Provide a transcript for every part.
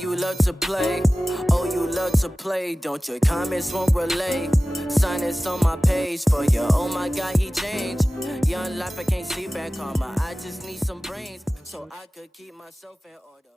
you love to play. Oh, you love to play. Don't your comments won't relay. Sign this on my page for you. Oh my God, he changed. Young life, I can't see back karma. I just need some brains so I could keep myself in order.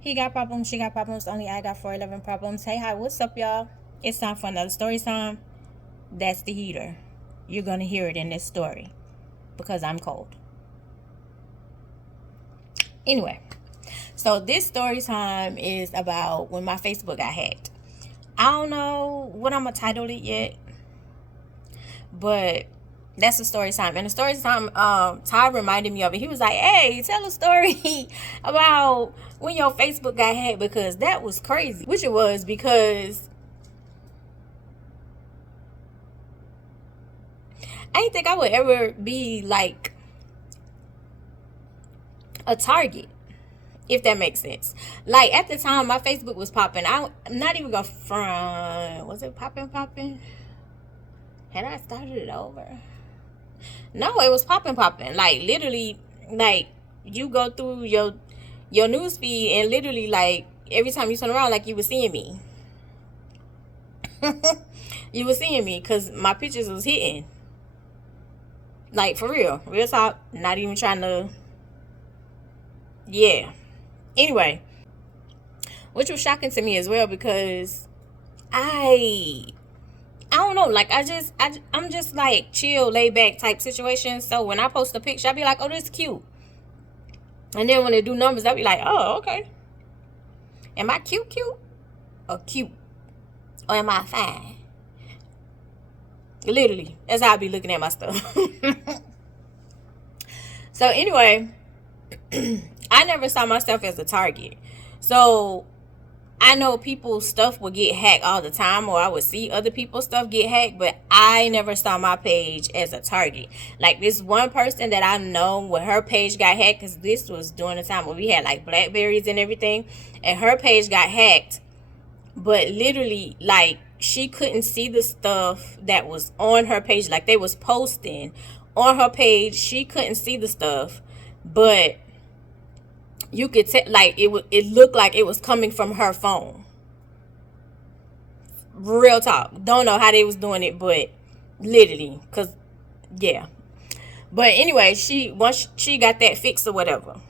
He got problems, she got problems, only I got 411 problems. Hey, hi, what's up, y'all? It's time for another story time. That's the heater. You're going to hear it in this story because I'm cold. Anyway, so this story time is about when my Facebook got hacked. I don't know what I'm going to title it yet, but that's the story time. And the story time, Ty reminded me of it. He was like, hey, tell a story about when your Facebook got hacked, because that was crazy. Which it was, because I didn't think I would ever be like a target, if that makes sense. Like at the time my Facebook was popping. I'm not even gonna front. Was it popping? Had I started it over? No, it was popping. Like literally, like you go through your news feed and literally like every time you turn around, like you were seeing me. You were seeing me because my pictures was hitting. Like for real talk. Not even trying to. Yeah. Anyway, which was shocking to me as well, because I don't know, like I'm just like chill, laid back type situation. So when I post a picture, I be like, oh, this is cute. And then when they do numbers, I be like, oh, okay. Am I cute or cute? Or am I fine? Literally, that's how I be looking at my stuff. So anyway, I never saw myself as a target. So I know people's stuff would get hacked all the time, or I would see other people's stuff get hacked, but I never saw my page as a target. Like this one person that I know, when her page got hacked, because this was during the time when we had like Blackberries and everything, and her page got hacked, but literally like she couldn't see the stuff that was on her page. Like they was posting on her page, she couldn't see the stuff, but you could tell, like it looked like it was coming from her phone. Real talk. Don't know how they was doing it, but literally, cause yeah. But anyway, once she got that fixed or whatever.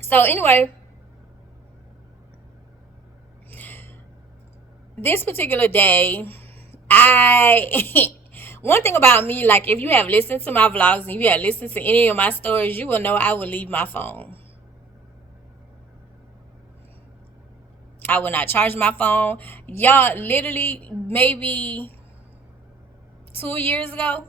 So anyway, this particular day, one thing about me, like if you have listened to my vlogs and you have listened to any of my stories, you will know I will leave my phone. I will not charge my phone. Y'all, literally maybe 2 years ago,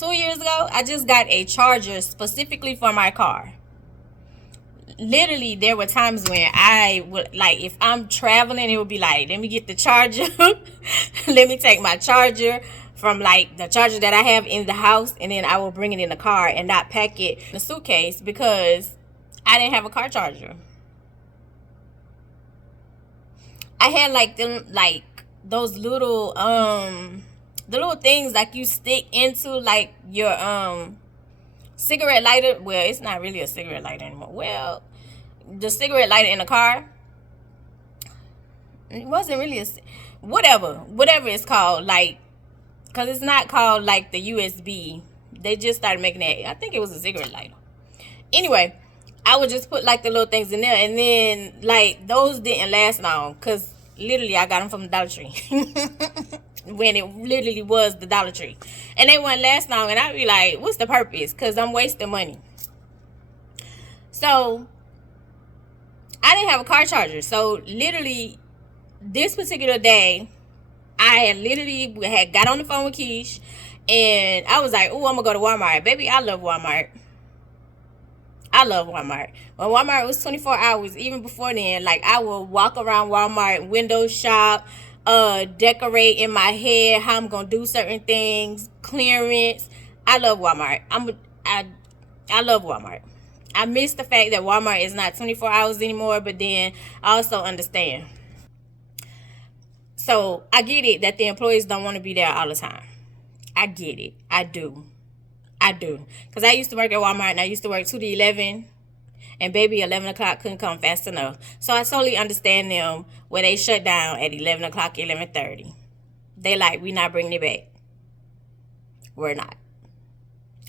I just got a charger specifically for my car. Literally, there were times when I would, like, if I'm traveling, it would be like, let me get the charger. Let me take my charger from, like, the charger that I have in the house, and then I will bring it in the car and not pack it in the suitcase, because I didn't have a car charger. I had like them, like those little the little things like you stick into like your cigarette lighter. Well, it's not really a cigarette lighter anymore. Well, the cigarette lighter in the car. It wasn't really whatever it's called, like, because it's not called like the USB. They just started making that. I think it was a cigarette lighter. Anyway, I would just put like the little things in there, and then like those didn't last long, because literally I got them from the Dollar Tree. When it literally was the Dollar Tree, and they wouldn't last long, and I'd be like, what's the purpose? Because I'm wasting money. So I didn't have a car charger. So literally this particular day, I had got on the phone with Keish, and I was like, oh, I'm gonna go to Walmart. Baby, I love Walmart. I love Walmart. When Walmart was 24 hours, even before then, like I would walk around Walmart, window shop, decorate in my head how I'm gonna do certain things, clearance. I love Walmart. I love Walmart. I miss the fact that Walmart is not 24 hours anymore, but then I also understand. So I get it that the employees don't want to be there all the time. I get it. I do. Because I used to work at Walmart and I used to work 2 to 11. And baby, 11 o'clock couldn't come fast enough. So I totally understand them when they shut down at 11 o'clock, 11:30. They like, we not bringing it back. We're not.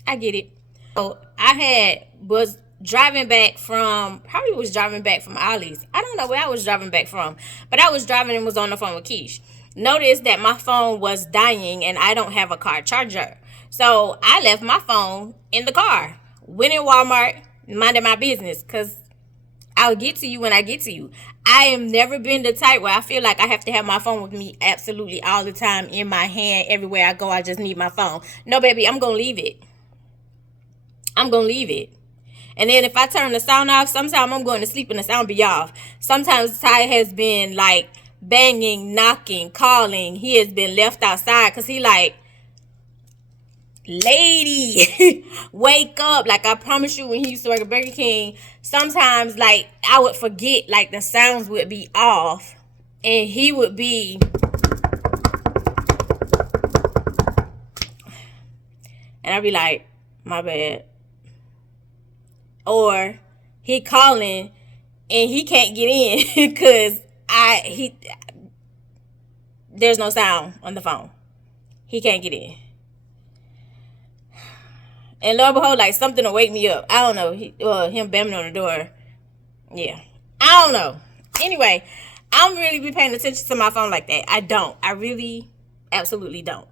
I get it. So I was driving back from Ollie's. I don't know where I was driving back from. But I was driving and was on the phone with Keish. Noticed that my phone was dying and I don't have a car charger. So I left my phone in the car. Went in Walmart, minded my business, because I'll get to you when I get to you. I have never been the type where I feel like I have to have my phone with me absolutely all the time in my hand. Everywhere I go, I just need my phone. No, baby, I'm going to leave it. And then if I turn the sound off, sometimes I'm going to sleep and the sound be off. Sometimes Ty has been like banging, knocking, calling. He has been left outside because he like, lady, wake up. Like I promise you, when he used to work at Burger King, sometimes like I would forget, like the sounds would be off and he would be, and I'd be like, my bad. Or he calling and he can't get in because there's no sound on the phone. He can't get in. And lo and behold, like something will wake me up. I don't know. Him banging on the door. Yeah. I don't know. Anyway, I don't really be paying attention to my phone like that. I don't. I really absolutely don't.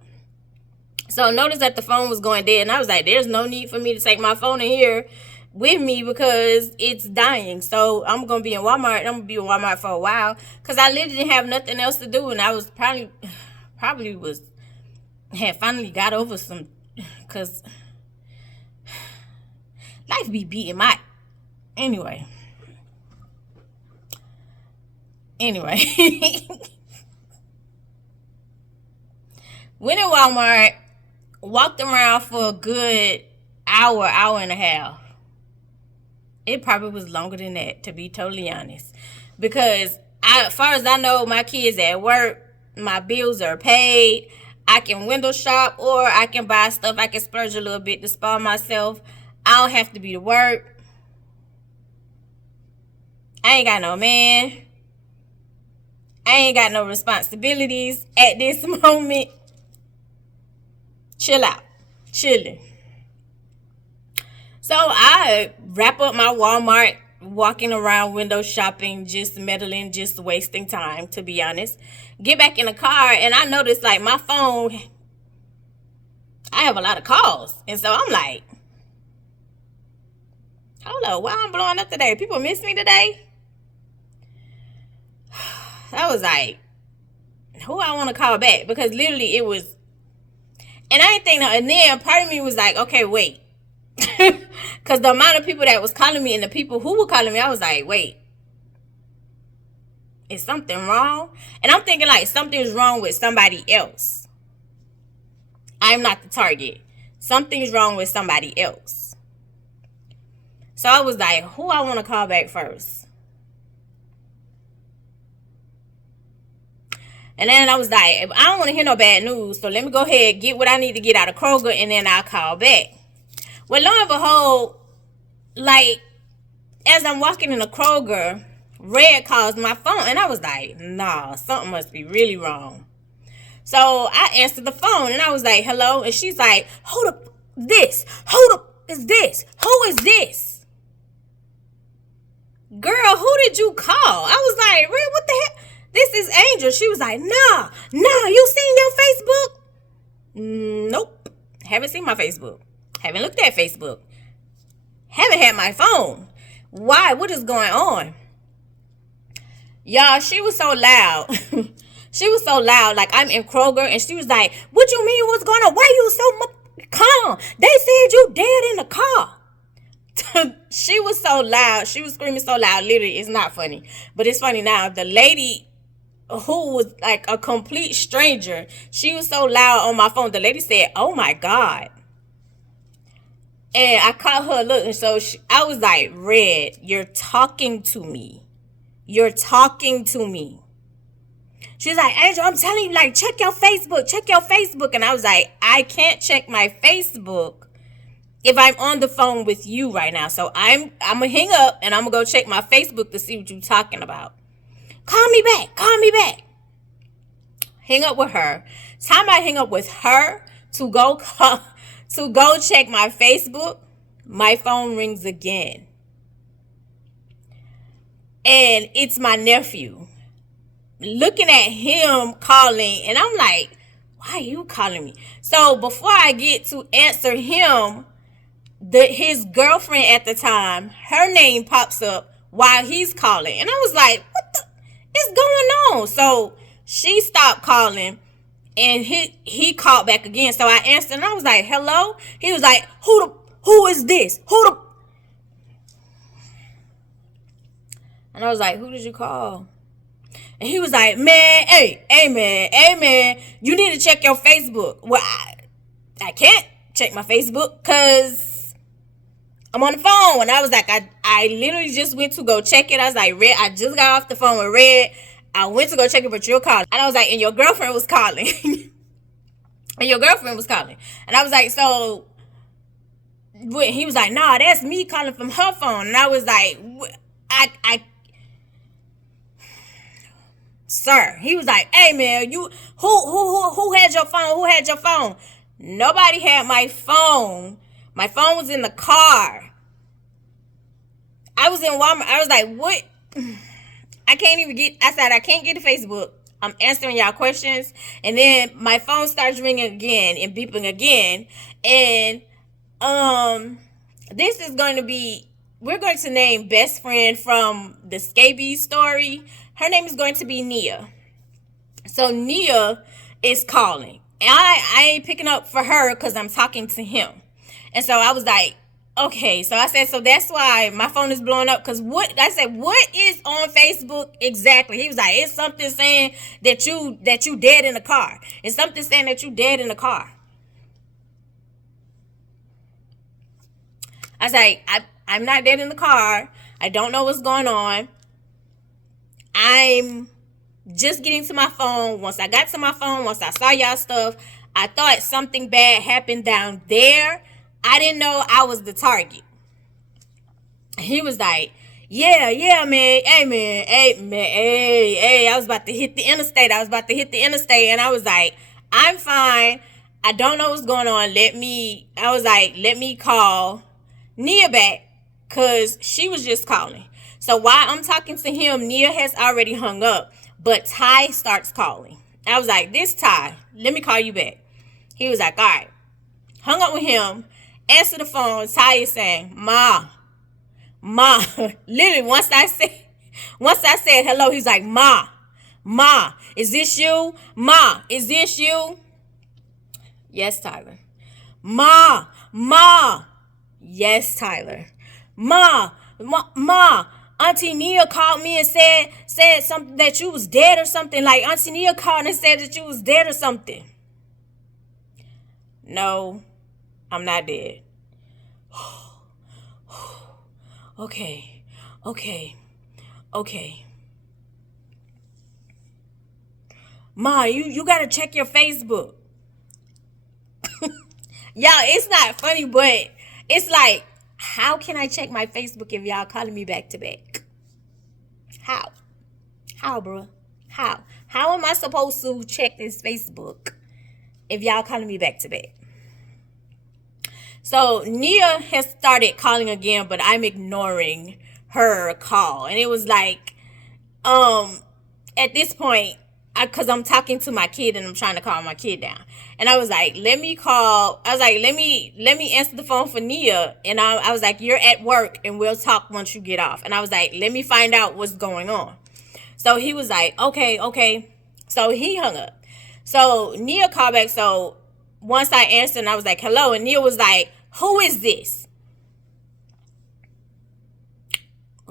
So notice that the phone was going dead. And I was like, there's no need for me to take my phone in here with me because it's dying. So I'm going to be in Walmart. I'm going to be in Walmart for a while. Because I literally didn't have nothing else to do. And I was had finally got over some. Because life be beating my... Anyway. Went in Walmart. Walked around for a good hour and a half. It probably was longer than that, to be totally honest. Because as far as I know, my kids at work, my bills are paid. I can window shop or I can buy stuff. I can splurge a little bit to spoil myself. I don't have to be to work. I ain't got no man. I ain't got no responsibilities at this moment. Chill out. Chilling. So I wrap up my Walmart, walking around window shopping, just meddling, just wasting time, to be honest. Get back in the car and I notice like my phone, I have a lot of calls. And so I'm like, hold up, why I'm blowing up today? People miss me today? I was like, who I want to call back? Because literally it was, and I didn't think that, and then part of me was like, okay, wait. Because the amount of people that was calling me and the people who were calling me, I was like, wait, is something wrong? And I'm thinking like something's wrong with somebody else. I'm not the target. Something's wrong with somebody else. So I was like, who I want to call back first? And then I was like, I don't want to hear no bad news. So let me go ahead, get what I need to get out of Kroger, and then I'll call back. Well, lo and behold, like, as I'm walking in the Kroger, Red calls my phone. And I was like, nah, something must be really wrong. So I answered the phone, and I was like, hello? And she's like, hold up, this. Hold up, is this? Who is this? Girl, who did you call? I was like, Red, what the heck? This is Angel. She was like, nah, you seen your Facebook? Nope. Haven't seen my Facebook. Haven't looked at Facebook. Haven't had my phone. Why? What is going on? Y'all, she was so loud. She was so loud. Like, I'm in Kroger, and she was like, what you mean? What's going on? Why you so calm? They said you dead in the car. She was so loud. She was screaming so loud. Literally, it's not funny. But it's funny now. The lady who was like a complete stranger, she was so loud on my phone. The lady said, "Oh my God." And I caught her looking. So I was like, "Red, you're talking to me. You're talking to me." She was like, "Angel, I'm telling you, like, check your Facebook. Check your Facebook." And I was like, "I can't check my Facebook if I'm on the phone with you right now. So I'm gonna hang up and I'm gonna go check my Facebook to see what you're talking about. Call me back. Call me back." Hang up with her. Time I hang up with her to go check my Facebook, my phone rings again. And it's my nephew. Looking at him calling, and I'm like, "Why are you calling me?" So before I get to answer him, his girlfriend at the time, her name pops up while he's calling. And I was like, "What the is going on?" So she stopped calling and he called back again. So I answered and I was like, "Hello?" He was like, who is this? And I was like, "Who did you call?" And he was like, "Man, hey man, you need to check your Facebook." Well, I can't check my Facebook because I'm on the phone. And I was like, I literally just went to go check it. I was like, "Red, I just got off the phone with Red. I went to go check it, but you're calling." And I was like, "And your girlfriend was calling." And I was like, "So," he was like, "Nah, that's me calling from her phone." And I was like, "Sir," he was like, "Hey man, you who had your phone? Who had your phone?" Nobody had my phone. My phone was in the car. I was in Walmart. I was like, "What?" I said, "I can't get to Facebook. I'm answering y'all questions." And then my phone starts ringing again and beeping again. And this is going to be, we're going to name best friend from the scabies story. Her name is going to be Nia. So Nia is calling. And I ain't picking up for her because I'm talking to him. And so I was like, okay. So I said, "So that's why my phone is blowing up." Because what is on Facebook exactly? He was like, "It's something saying that you dead in the car. It's something saying that you dead in the car." I was like, I'm not dead in the car. I don't know what's going on. I'm just getting to my phone. Once I got to my phone, once I saw y'all stuff, I thought something bad happened down there. I didn't know I was the target. He was like, yeah, man. Hey. I was about to hit the interstate. And I was like, "I'm fine. I don't know what's going on. Let me call Nia back," because she was just calling. So while I'm talking to him, Nia has already hung up, but Ty starts calling. I was like, "This Ty, let me call you back." He was like, "All right." Hung up with him, answer the phone. Ty is saying, Ma. Literally, once I said hello, he's like, Ma, is this you? Ma, is this you? Yes, Tyler. Ma. Yes, Tyler. Ma. Auntie Nia called me and said something that you was dead or something. Like, Auntie Nia called and said that you was dead or something. No, I'm not dead. Okay. Ma, you gotta check your Facebook. Y'all, it's not funny, but it's like, how can I check my Facebook if y'all calling me back to back? How, bro? How am I supposed to check this Facebook if y'all calling me back to back? So Nia has started calling again, but I'm ignoring her call. And it was like, at this point, because I'm talking to my kid and I'm trying to calm my kid down. And I was like, let me answer the phone for Nia. And I was like, "You're at work and we'll talk once you get off." And I was like, "Let me find out what's going on." So he was like, okay. So he hung up. So Nia called back. So once I answered and I was like, "Hello," and Nia was like, "Who is this?"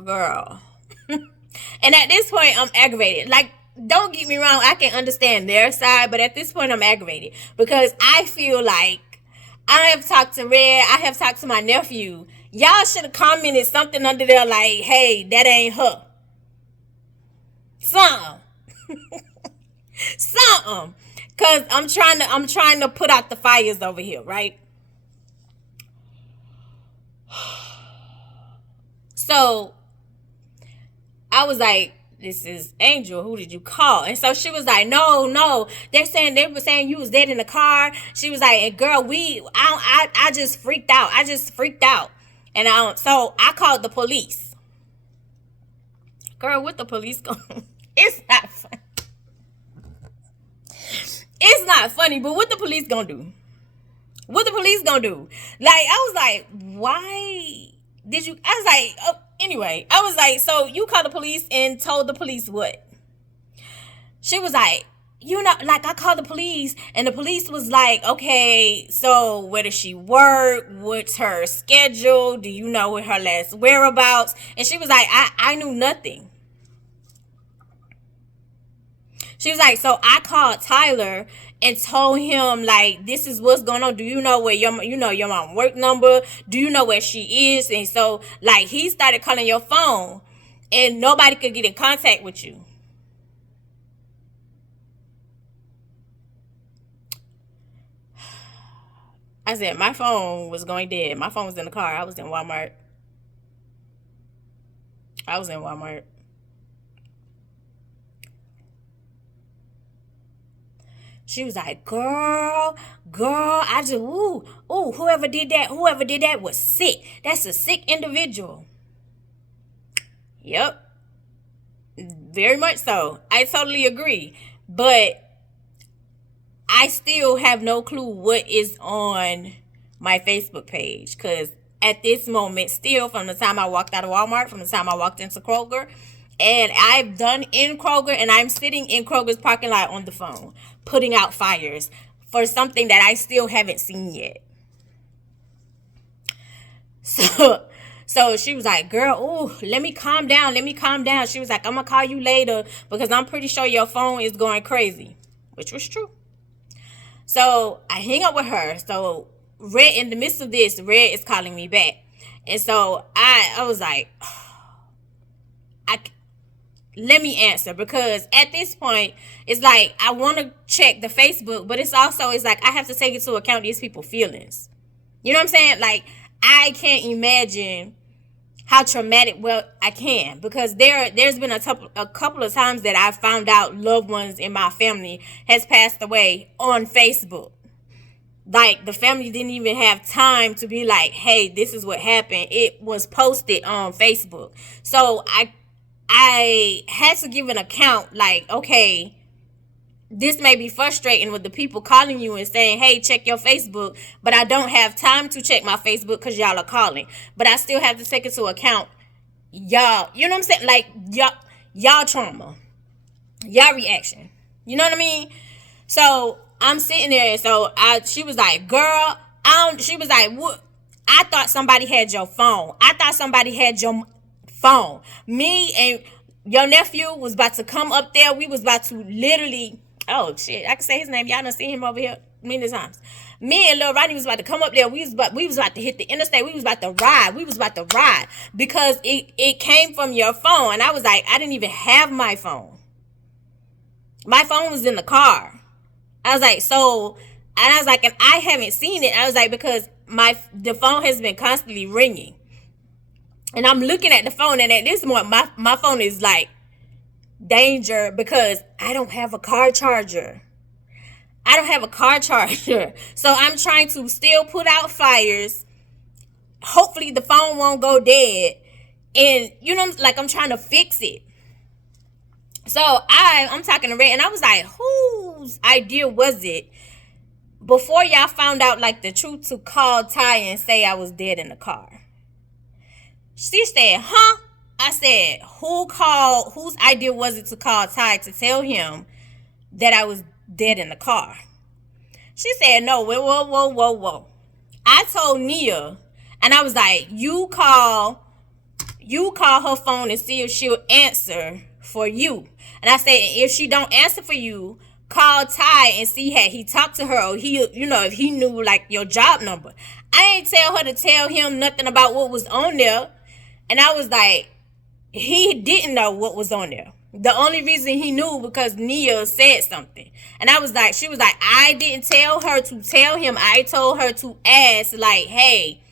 girl. And at this point, I'm aggravated. Like, don't get me wrong, I can understand their side, but at this point, I'm aggravated because I feel like I have talked to Red, I have talked to my nephew. Y'all should have commented something under there like, hey, that ain't her. Something. Something. Cause I'm trying to put out the fires over here, right? So I was like, this is Angel. Who did you call? And so she was like, no. They were saying you was dead in the car. She was like, and girl, I just freaked out. And so I called the police. Girl, what the police going? It's not funny. It's not funny, but what the police gonna do? What the police gonna do? Like, I was like, why did you? I was like, oh, anyway, I was like, so you called the police and told the police what? She was like, like I called the police and the police was like, okay, so where does she work? What's her schedule? Do you know her last whereabouts? And she was like, I knew nothing. She was like, so I called Tyler and told him, like, this is what's going on. Do you know where your mom work number? Do you know where she is? And so, like, he started calling your phone and nobody could get in contact with you. I said, my phone was going dead. My phone was in the car. I was in Walmart. She was like, girl, I just, whoever did that was sick. That's a sick individual. Yep. Very much so. I totally agree. But I still have no clue what is on my Facebook page. Because at this moment, still, from the time I walked out of Walmart, from the time I walked into Kroger, and I've done in Kroger, and I'm sitting in Kroger's parking lot on the phone, putting out fires for something that I still haven't seen yet. So she was like, girl, let me calm down. She was like, I'm going to call you later because I'm pretty sure your phone is going crazy, which was true. So I hang up with her. So Red, in the midst of this, Red is calling me back. And so I was like, let me answer, because at this point, it's like, I want to check the Facebook, but it's like, I have to take into account these people's feelings. You know what I'm saying? Like, I can't imagine how traumatic, well, I can, because there's been a couple of times that I found out loved ones in my family has passed away on Facebook. Like, the family didn't even have time to be like, hey, this is what happened. It was posted on Facebook. So I had to give an account, like, okay, this may be frustrating with the people calling you and saying, hey, check your Facebook, but I don't have time to check my Facebook because y'all are calling. But I still have to take into account y'all, you know what I'm saying? Like, y'all trauma, y'all reaction. You know what I mean? So I'm sitting there, so she was like, girl, she was like, what? I thought somebody had your phone. Me and your nephew was about to come up there. We was about to literally, oh shit, I can say his name. Y'all done seen him over here many times. Me and Lil Rodney was about to come up there. We was about to hit the interstate. We was about to ride because it came from your phone. And I was like, I didn't even have my phone. My phone was in the car. I was like, and I haven't seen it. I was like, because the phone has been constantly ringing. And I'm looking at the phone, and at this moment, my phone is like, danger, because I don't have a car charger. So I'm trying to still put out fires. Hopefully the phone won't go dead. And, you know, like, I'm trying to fix it. So I'm talking to Red, and I was like, whose idea was it, before y'all found out, like, the truth, to call Ty and say I was dead in the car? She said, huh? I said, whose idea was it to call Ty to tell him that I was dead in the car? She said, no, whoa. I told Nia, and I was like, you call you call her phone and see if she'll answer for you. And I said, if she don't answer for you, call Ty and see had he talked to her, or he, if he knew like your job number. I ain't tell her to tell him nothing about what was on there. And I was like, he didn't know what was on there. The only reason he knew because Nia said something. And I was like, she was like, I didn't tell her to tell him. I told her to ask, like, hey,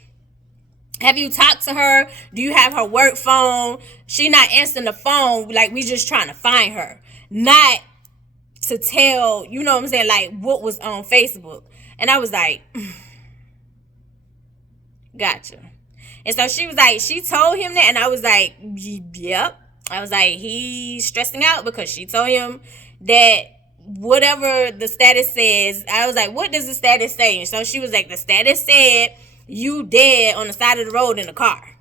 have you talked to her? Do you have her work phone? She not answering the phone. Like, we just trying to find her. Not to tell, you know what I'm saying, like what was on Facebook. And I was like, gotcha. And so she was like, she told him that. And I was like, yep. I was like, he's stressing out because she told him that whatever the status says. I was like, what does the status say? And so she was like, the status said you dead on the side of the road in the car.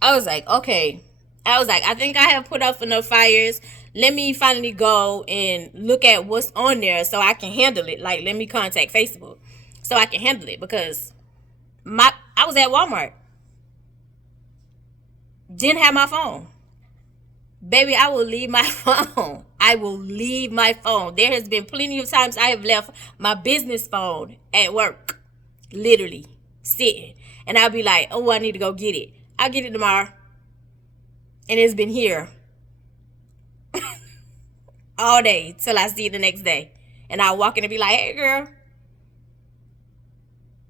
I was like, okay. I was like, I think I have put out enough fires. Let me finally go and look at what's on there so I can handle it. Like, let me contact Facebook so I can handle it, because I was at Walmart. Didn't have my phone. Baby, I will leave my phone. I will leave my phone. There has been plenty of times I have left my business phone at work. Literally sitting. And I'll be like, oh, I need to go get it. I'll get it tomorrow. And it's been here all day till I see it the next day. And I'll walk in and be like, hey, girl.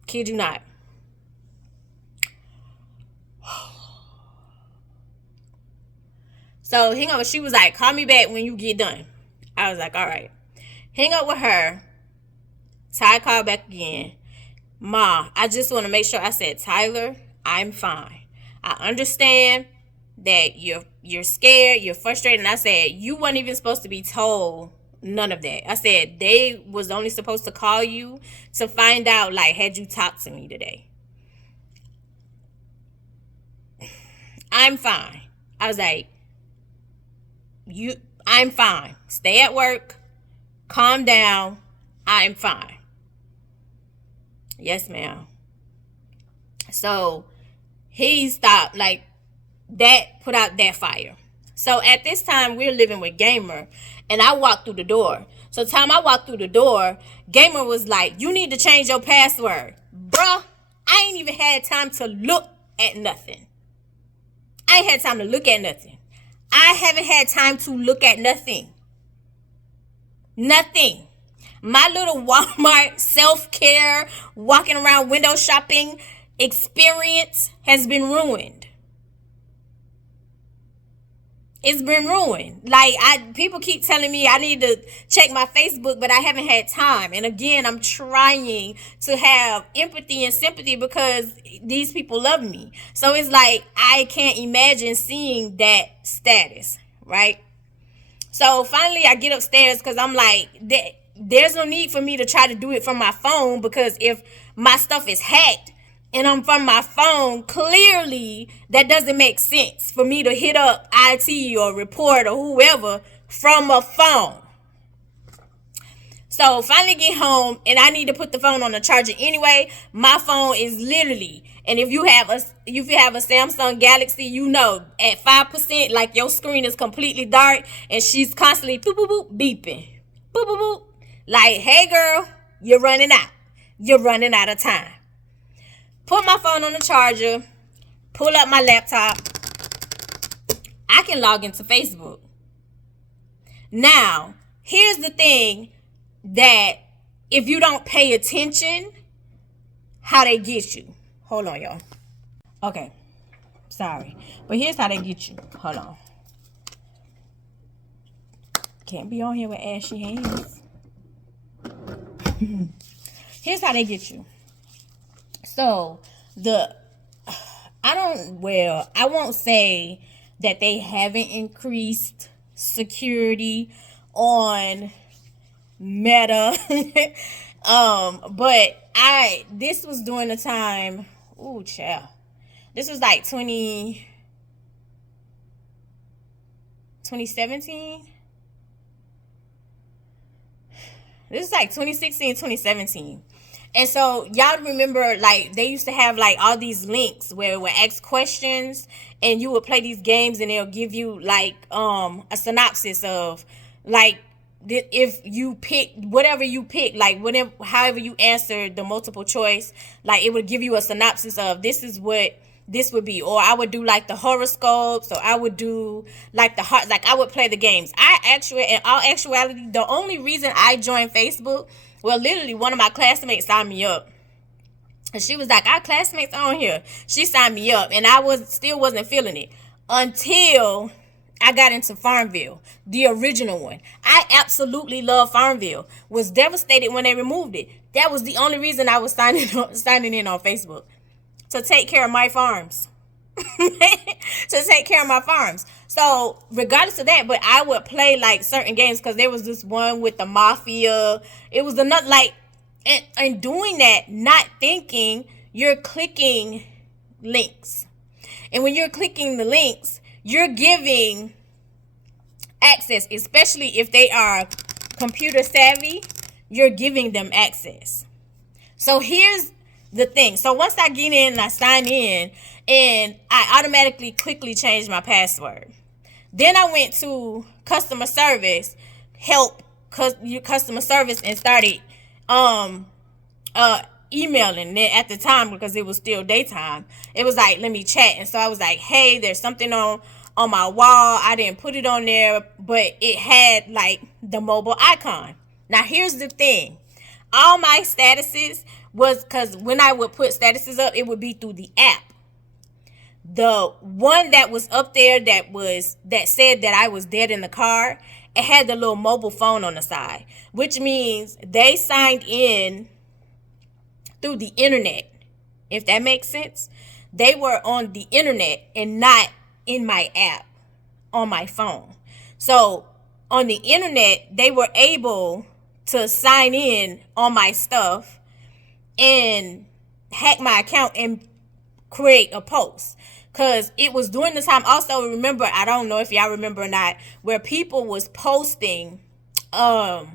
Kid you not. So hang up. She was like, call me back when you get done. I was like, all right. Hang up with her. Ty called back again. Ma, I just want to make sure. I said, Tyler, I'm fine. I understand that you're scared, you're frustrated. And I said, you weren't even supposed to be told none of that. I said, they was only supposed to call you to find out, like, had you talked to me today? I'm fine. I was like, I'm fine. Stay at work. Calm down. I'm fine. Yes, ma'am. So he stopped, like, that put out that fire. So at this time, we're living with Gamer, and I walked through the door. So time I walked through the door, Gamer was like, you need to change your password. Bruh, I ain't even had time to look at nothing. I ain't had time to look at nothing. I haven't had time to look at nothing. Nothing. My little Walmart self-care, walking around window shopping experience has been ruined. It's been ruined. Like, people keep telling me I need to check my Facebook, but I haven't had time. And again, I'm trying to have empathy and sympathy because these people love me. So it's like, I can't imagine seeing that status, right? So finally I get upstairs because I'm like, there's no need for me to try to do it from my phone, because if my stuff is hacked and I'm from my phone, clearly that doesn't make sense for me to hit up IT or report or whoever from a phone. So finally get home, and I need to put the phone on the charger anyway. My phone is literally, and if you have a Samsung Galaxy, you know, at 5%, like, your screen is completely dark, and she's constantly boop boop boop beeping, boop boop boop, like, hey girl, you're running out. You're running out of time. Put my phone on the charger, pull up my laptop. I can log into Facebook. Now, here's the thing that if you don't pay attention, how they get you. Hold on, y'all. Okay. Sorry. But here's how they get you. Hold on. Can't be on here with ashy hands. Here's how they get you. So, I won't say that they haven't increased security on Meta. But this was during the time, child. This was like 2017. This is like 2016, 2017. And so y'all remember, like, they used to have like all these links where it would ask questions and you would play these games and they'll give you like a synopsis of like if you pick whatever you pick, like whatever, however you answer the multiple choice, like it would give you a synopsis of this is what this would be. Or I would do like the horoscopes, or I would do like the heart, like I would play the games. In all actuality, the only reason I joined Facebook, well, literally one of my classmates signed me up. And she was like, our classmates on here. She signed me up, and I wasn't feeling it until I got into Farmville, the original one. I absolutely love Farmville. Was devastated when they removed it. That was the only reason I was signing in on Facebook. To take care of my farms. To take care of my farms. So regardless of that, but I would play like certain games, because there was this one with the mafia. It was another, like, and doing that, not thinking, you're clicking links. And when you're clicking the links, you're giving access, especially if they are computer savvy, you're giving them access. So here's the thing. So once I get in and I sign in, and I automatically quickly changed my password. Then I went to customer service, customer service, and started emailing. Then at the time, because it was still daytime, it was like, let me chat. And so I was like, hey, there's something on my wall. I didn't put it on there, but it had like the mobile icon. Now here's the thing. All my statuses was, because when I would put statuses up, it would be through the app. The one that was up there that said that I was dead in the car, it had the little mobile phone on the side, which means they signed in through the internet. If that makes sense. They were on the internet and not in my app on my phone. So on the internet, they were able to sign in on my stuff and hack my account and create a post. Because it was during the time, also remember, I don't know if y'all remember or not, where people was posting, how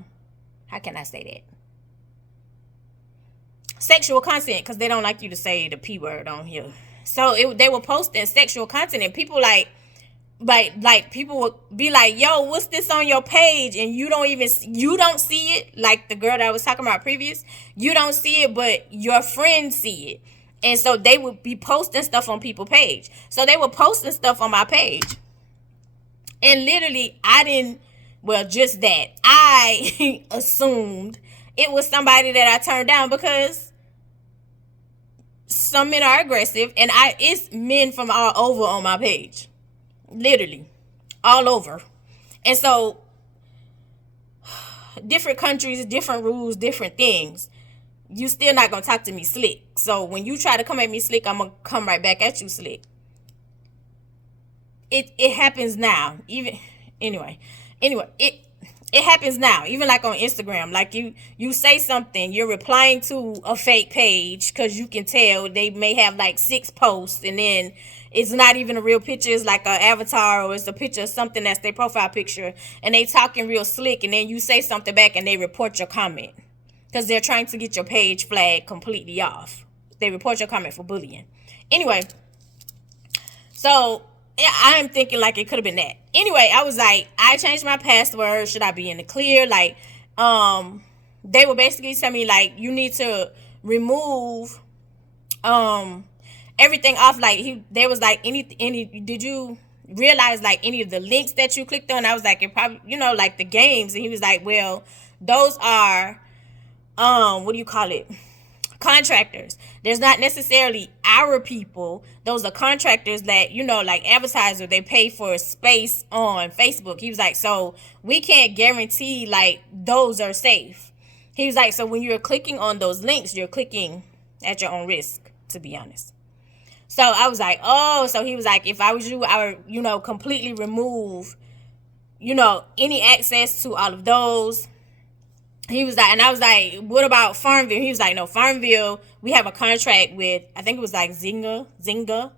can I say that? Sexual content, because they don't like you to say the P word on here. So they were posting sexual content, and people like people would be like, yo, what's this on your page? And you don't see it. Like the girl that I was talking about previous, you don't see it, but your friends see it. And so they would be posting stuff on people's page. So they were posting stuff on my page. And literally, just that. I assumed it was somebody that I turned down, because some men are aggressive, and it's men from all over on my page. Literally. All over. And so, different countries, different rules, different things. You still not gonna talk to me slick. So when you try to come at me slick, I'm gonna come right back at you slick. It happens now. Anyway, it happens now. Even like on Instagram, like you say something, you're replying to a fake page, because you can tell they may have like 6 posts, and then it's not even a real picture. It's like an avatar, or it's a picture of something that's their profile picture, and they talking real slick, and then you say something back and they report your comment. Because they're trying to get your page flagged completely off. They report your comment for bullying. Anyway, so I'm thinking like it could have been that. Anyway, I was like, I changed my password. Should I be in the clear? Like, they were basically telling me like, you need to remove everything off. Like there was like any. Did you realize like any of the links that you clicked on? I was like, it probably, like the games. And he was like, well, those are what do you call it? Contractors. There's not necessarily our people. Those are contractors that, like advertiser, they pay for space on Facebook. He was like, so we can't guarantee like those are safe. He was like, so when you're clicking on those links, you're clicking at your own risk, to be honest. So I was like, oh, so he was like, if I was you, I would, completely remove, any access to all of those. He was like, and I was like, what about Farmville? He was like, no, Farmville, we have a contract with, I think it was like Zynga.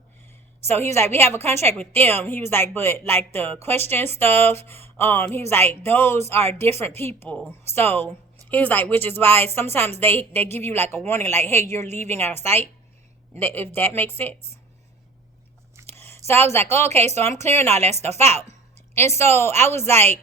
So he was like, we have a contract with them. He was like, but like the question stuff, he was like, those are different people. So He was like, which is why sometimes they give you like a warning, like, hey, you're leaving our site, if that makes sense. So I was like, oh, okay, so I'm clearing all that stuff out. And so I was like,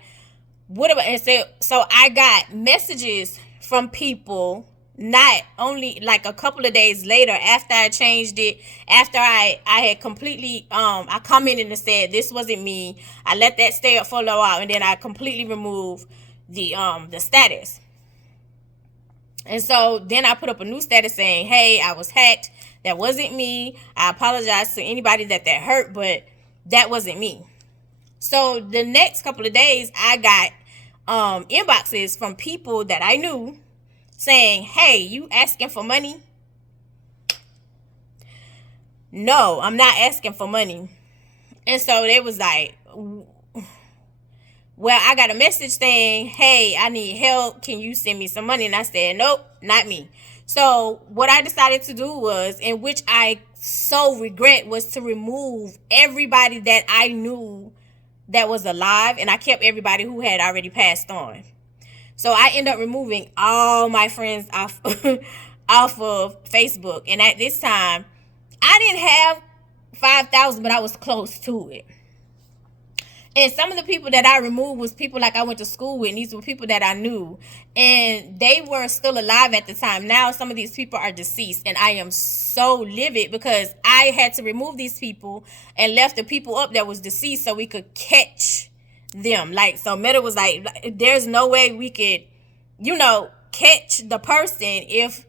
what about, and so I got messages from people not only like a couple of days later after I changed it, after I had completely, I commented and said, this wasn't me. I let that stay up for a little while, and then I completely removed the status. And so then I put up a new status saying, hey, I was hacked. That wasn't me. I apologize to anybody that hurt, but that wasn't me. So the next couple of days, I got inboxes from people that I knew saying, hey, you asking for money? No, I'm not asking for money. And so they was like, well, I got a message saying, hey, I need help. Can you send me some money? And I said, nope, not me. So what I decided to do was, in which I so regret, was to remove everybody that I knew that was alive, and I kept everybody who had already passed on. So I ended up removing all my friends off off of Facebook. And at this time, I didn't have 5,000, but I was close to it. And some of the people that I removed was people like I went to school with, and these were people that I knew, and they were still alive at the time. Now some of these people are deceased, and I am so livid because I had to remove these people and left the people up that was deceased so we could catch them. Like, so Meta was like, there's no way we could, catch the person if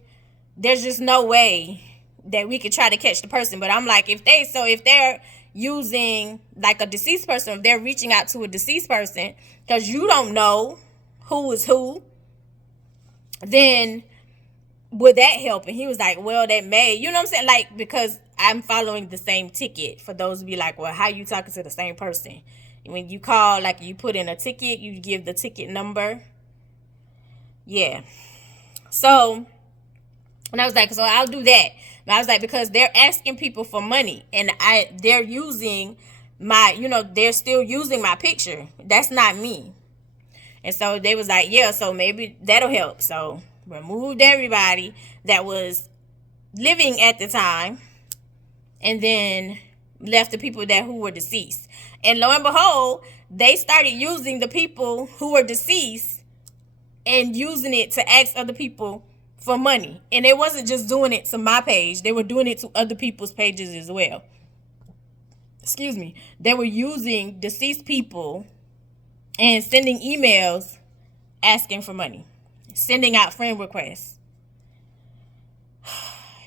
there's just no way that we could try to catch the person. But I'm like, if they're using like a deceased person, if they're reaching out to a deceased person, because you don't know who is who, then would that help? And he was like, well, that may, you know what I'm saying? Like, because I'm following the same ticket. For those of you like, well, how you talking to the same person? When you call, like, you put in a ticket, you give the ticket number. Yeah. So, and I was like, so I'll do that. And I was like, because they're asking people for money, and they're using my, they're still using my picture. That's not me. And so they was like, yeah, so maybe that'll help. So removed everybody that was living at the time, and then left the people who were deceased. And lo and behold, they started using the people who were deceased and using it to ask other people for money. And they wasn't just doing it to my page. They were doing it to other people's pages as well. Excuse me. They were using deceased people and sending emails asking for money. Sending out friend requests.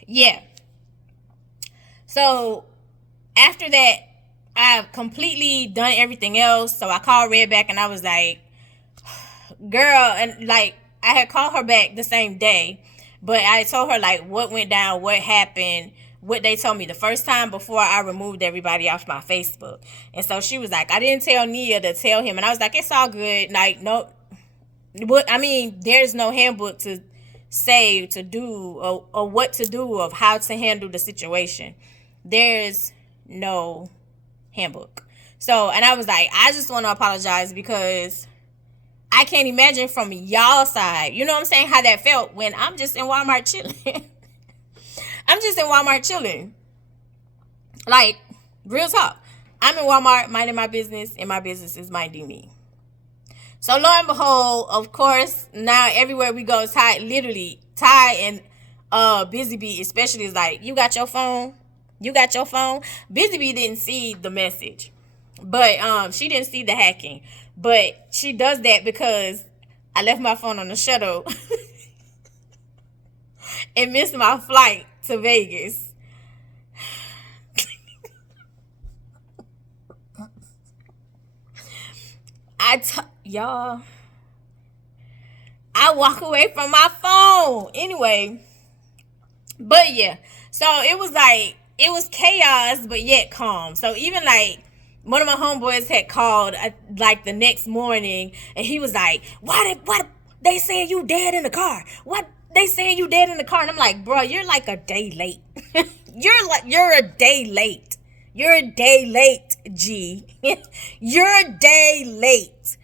Yeah. So after that, I've completely done everything else. So I called Red back, and I was like, girl, and like, I had called her back the same day, but I told her like what went down, what happened, what they told me the first time before I removed everybody off my Facebook. And so she was like, I didn't tell Nia to tell him. And I was like, it's all good. Like, no, there's no handbook to say to do or what to do of how to handle the situation. There's no handbook. So, and I was like, I just want to apologize because I can't imagine from y'all side, you know what I'm saying, how that felt when I'm just in Walmart chilling. I'm just in Walmart chilling. Like, real talk. I'm in Walmart minding my business, and my business is minding me. So lo and behold, of course, now everywhere we go, Ty and Busy Bee especially is like, you got your phone? You got your phone? Busy Bee didn't see the message, but she didn't see the hacking. But she does that because I left my phone on the shuttle and missed my flight to Vegas. Y'all, I walk away from my phone anyway. But yeah, so it was like, it was chaos, but yet calm. So even like, one of my homeboys had called like the next morning, and he was like, what they saying you dead in the car? What they saying you dead in the car? And I'm like, bro, you're like a day late. you're a day late. You're a day late, G. You're a day late.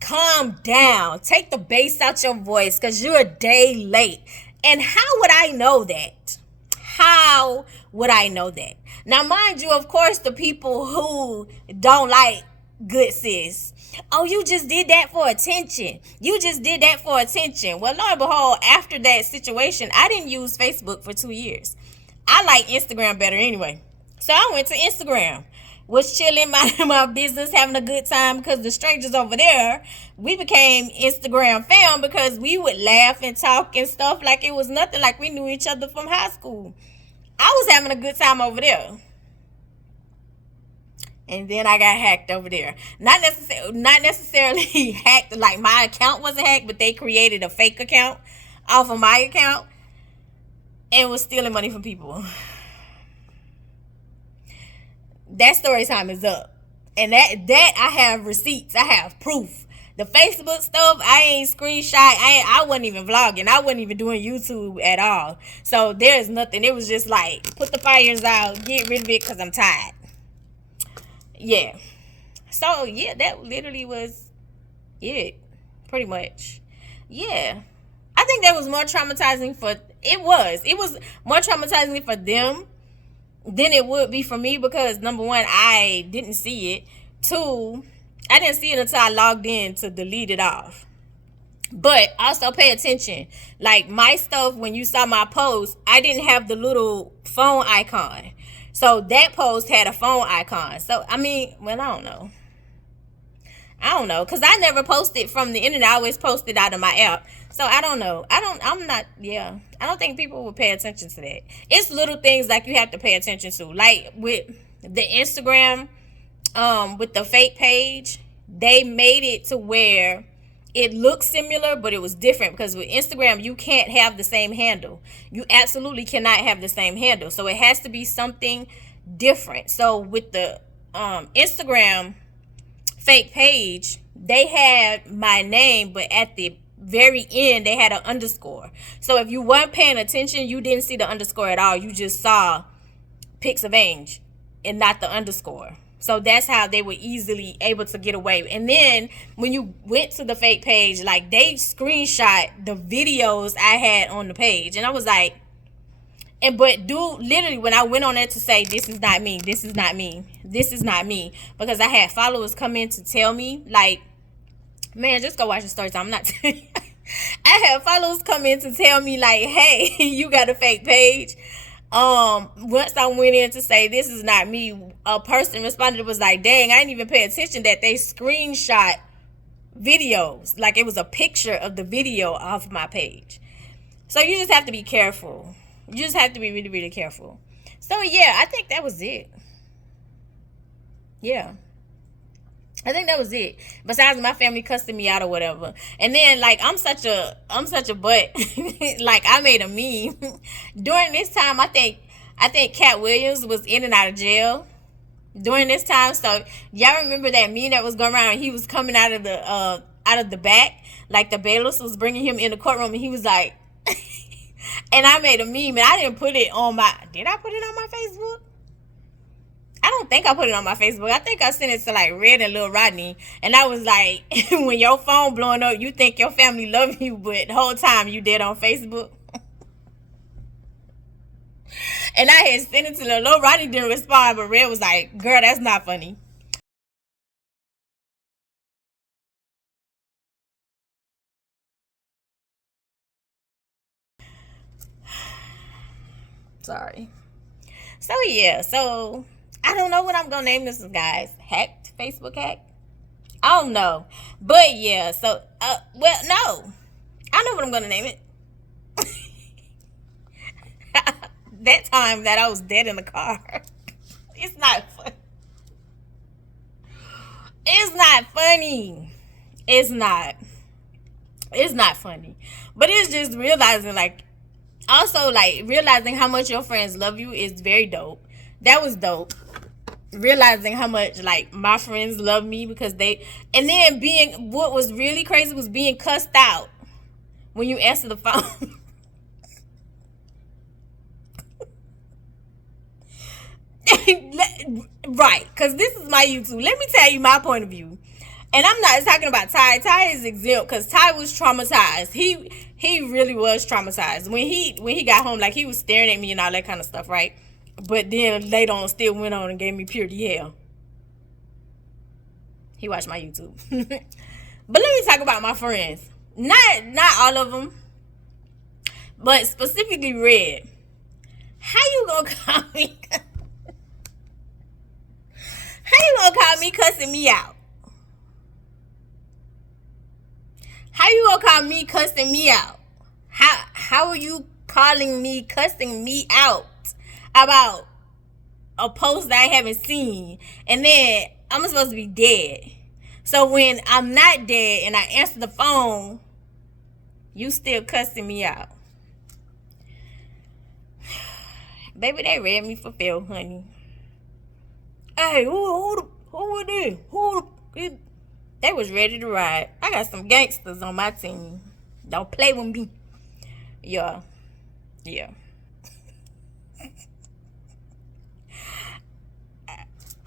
Calm down. Take the bass out your voice because you're a day late. And how would I know that? How would I know that? Now, mind you, of course, the people who don't like good sis. Oh, you just did that for attention. You just did that for attention. Well, lo and behold, after that situation, I didn't use Facebook for 2 years. I like Instagram better anyway. So I went to Instagram. Was chilling, minding my business, having a good time because the strangers over there, we became Instagram fam because we would laugh and talk and stuff like it was nothing, like we knew each other from high school. I was having a good time over there. And then I got hacked over there. Not necessarily hacked, like my account wasn't hacked, but they created a fake account off of my account and was stealing money from people. That story time is up. And that I have receipts. I have proof. The Facebook stuff, I ain't screenshot. I wasn't even vlogging. I wasn't even doing YouTube at all. So there's nothing. It was just like, put the fires out, get rid of it because I'm tired. Yeah. So, yeah, that literally was it. Pretty much. Yeah. I think that was more traumatizing for, it was more traumatizing for them than it would be for me because, number one, I didn't see it. Two, I didn't see it until I logged in to delete it off. But also pay attention. Like my stuff, when you saw my post, I didn't have the little phone icon. So that post had a phone icon. So, I mean, well, I don't know. Because I never posted from the internet. I always posted out of my app. So, I don't know. I don't think people would pay attention to that. It's little things like you have to pay attention to. Like with the Instagram, with the fake page, they made it to where it looks similar, but it was different because with Instagram, you can't have the same handle. You absolutely cannot have the same handle. So it has to be something different. So with the Instagram fake page, they had my name, but at the very end, they had an underscore. So if you weren't paying attention, you didn't see the underscore at all. You just saw pics of Ange and not the underscore. So that's how they were easily able to get away. And then when you went to the fake page, like they screenshot the videos I had on the page. And I was like, but dude, literally when I went on there to say, this is not me, this is not me, this is not me. Because I had followers come in to tell me, like, man, just go watch the story time. I'm not I had followers come in to tell me like, hey, you got a fake page. Once I went in to say this is not me, a person responded, was like, dang, I didn't even pay attention that they screenshot videos. Like it was a picture of the video off my page. So you just have to be careful. You just have to be really, really careful. So yeah, I think that was it. Yeah. I think that was it. Besides my family cussing me out or whatever. And then like I'm such a butt. Like I made a meme. During this time I think Cat Williams was in and out of jail during this time. So y'all remember that meme that was going around? He was coming out of the back. Like the bailiffs was bringing him in the courtroom and he was like and I made a meme and I didn't put it on did I put it on my Facebook? I don't think I put it on my Facebook. I think I sent it to like Red and Lil Rodney. And I was like, when your phone blowing up, you think your family love you, but the whole time you dead on Facebook. And I had sent it to Lil Rodney, didn't respond, but Red was like, girl, that's not funny. Sorry. So yeah, I don't know what I'm gonna name this, guys. Hacked? Facebook hack? I don't know. But yeah, so well, no. I know what I'm gonna name it. That time that I was dead in the car. It's not funny. It's not funny. It's not funny. But it's just realizing also realizing how much your friends love you is very dope. That was dope. Realizing how much my friends love me because and then what was really crazy was being cussed out when you answer the phone. Right, because this is my YouTube. Let me tell you my point of view. And I'm not talking about Ty. Ty is exempt because Ty was traumatized. He really was traumatized. When he got home, like, he was staring at me and all that kind of stuff, right? But then later on still went on and gave me purity hell. He watched my YouTube. But let me talk about my friends. Not all of them, but specifically Red. How you gonna call me? How you gonna call me cussing me out? How you gonna call me cussing me out? How are you calling me cussing me out about a post that I haven't seen? And then I'm supposed to be dead. So when I'm not dead and I answer the phone, you still cussing me out. Baby, they read me for Phil, honey. Hey, who it is? They was ready to ride. I got some gangsters on my team. Don't play with me. Yeah.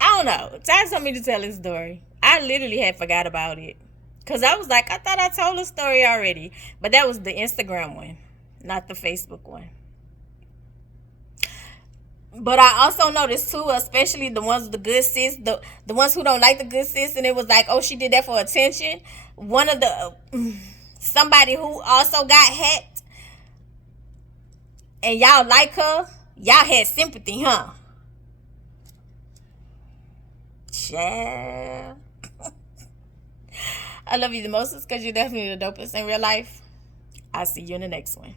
I don't know. Ty told me to tell this story. I literally had forgot about it. Because I was like, I thought I told a story already. But that was the Instagram one, not the Facebook one. But I also noticed too, especially the ones with the good sis, the ones who don't like the good sis, and it was like, oh, she did that for attention. One of the somebody who also got hacked, and y'all like her, y'all had sympathy, huh? Yeah. I love you the most because you're definitely the dopest in real life. I'll see you in the next one.